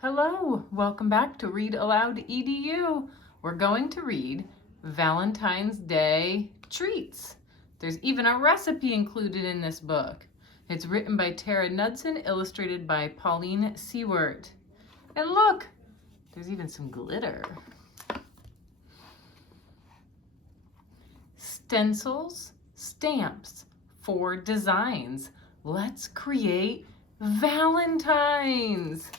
Hello, welcome back to Read Aloud EDU. We're going to read Valentine's Day Treats. There's even a recipe included in this book. It's written by Tara Knudsen, illustrated by Pauline Seward. And look, there's even some glitter. Stencils, stamps, 4 designs. Let's create Valentine's.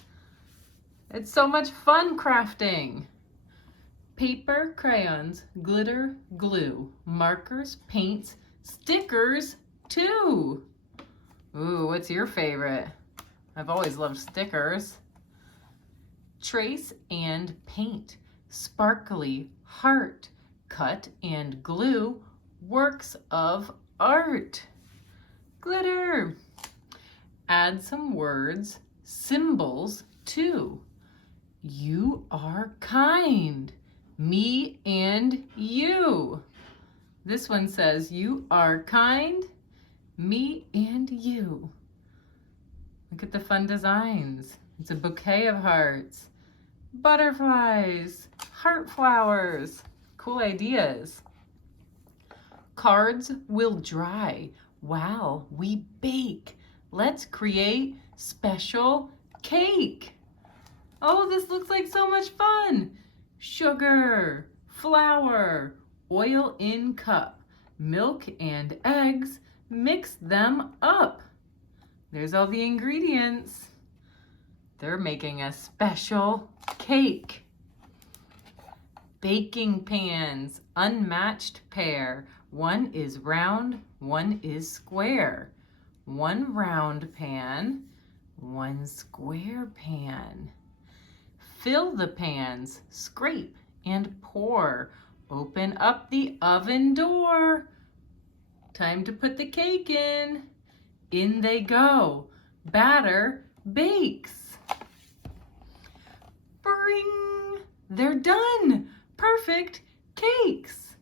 It's so much fun crafting. Paper, crayons, glitter, glue, markers, paints, stickers too. Ooh, what's your favorite? I've always loved stickers. Trace and paint, sparkly heart, cut and glue, works of art. Glitter. Add some words, symbols too. You are kind. Me and you. This one says, you are kind. Me and you. Look at the fun designs. It's a bouquet of hearts. Butterflies. Heart flowers. Cool ideas. Cards will dry while we bake. Let's create special cake. Oh, this looks like so much fun. Sugar, flour, oil in cup, milk and eggs, mix them up. There's all the ingredients. They're making a special cake. Baking pans, unmatched pair. One is round, one is square. One round pan, one square pan. Fill the pans, scrape and pour. Open up the oven door. Time to put the cake in. In they go. Batter bakes. Bring! They're done. Perfect cakes.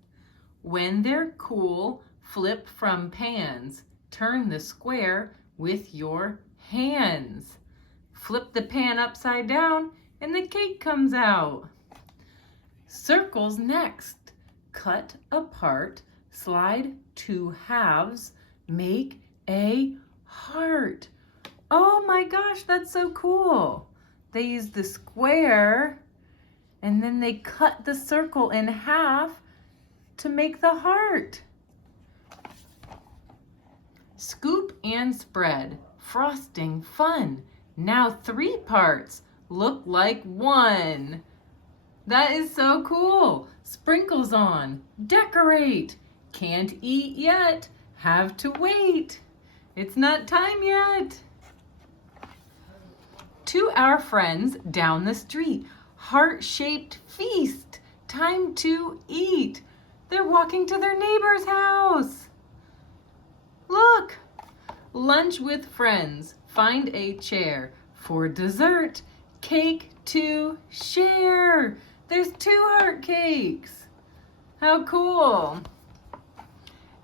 When they're cool, flip from pans. Turn the square with your hands. Flip the pan upside down and the cake comes out. Circles next. Cut apart, slide 2 halves, make a heart. Oh my gosh, that's so cool. They use the square and then they cut the circle in half to make the heart. Scoop and spread, frosting fun. Now 3 parts look like 1. That is so cool. Sprinkles on, decorate. Can't eat yet, have to wait. It's not time yet. To our friends down the street, heart-shaped feast, time to eat. They're walking to their neighbor's house. Look, lunch with friends, find a chair. For dessert, cake to share. There's 2 heart cakes. How cool.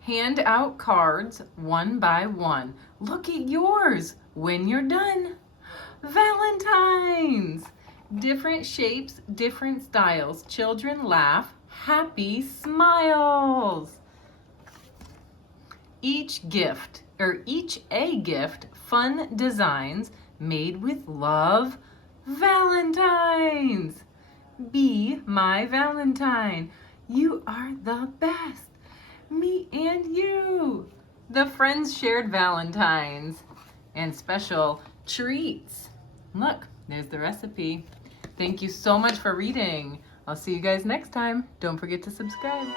Hand out cards one by one. Look at yours when you're done. Valentine's. Different shapes, different styles. Children laugh, happy smiles. Each a gift, fun designs made with love. Valentine's. Be my Valentine. You are the best. Me and you. The friends shared Valentine's and special treats. Look, there's the recipe. Thank you so much for reading. I'll see you guys next time. Don't forget to subscribe.